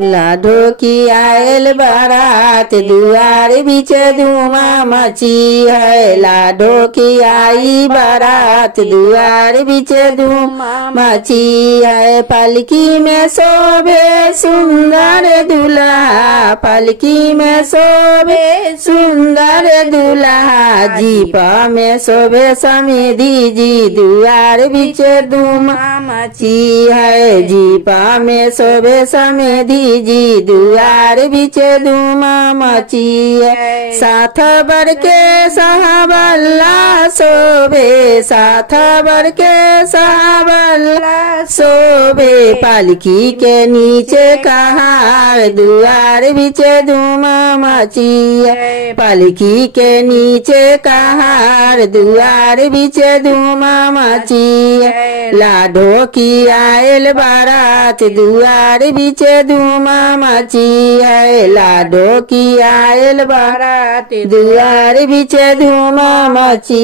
लाडो की आयल बारात दुआर बीच धुमा मची है। लाडो की आई बारात दुआर बीच धुमा मची है। पालकी में शोभे सुंदर दूल्हा, पालकी में शोभे सुंदर दूल्हा, जीपा में शोभे समिधि जी दुआर बीच धुमा मची है। जीपा में शोभे समिधि जी दुआर बीच धुमा मची है। साथ बर के साहबल्ला शोभे, साथ बर के साहबल्ला शोभे, पालकी के नीचे कहार दुआर बीच धुमा मची है। पालकी के नीचे कहार दुआर बीच धुमा मची है। लाडो की आयल बारात दुआर बीच धुमा मची है। लाडो की आयल बारात दुआर बीच धुमा मची।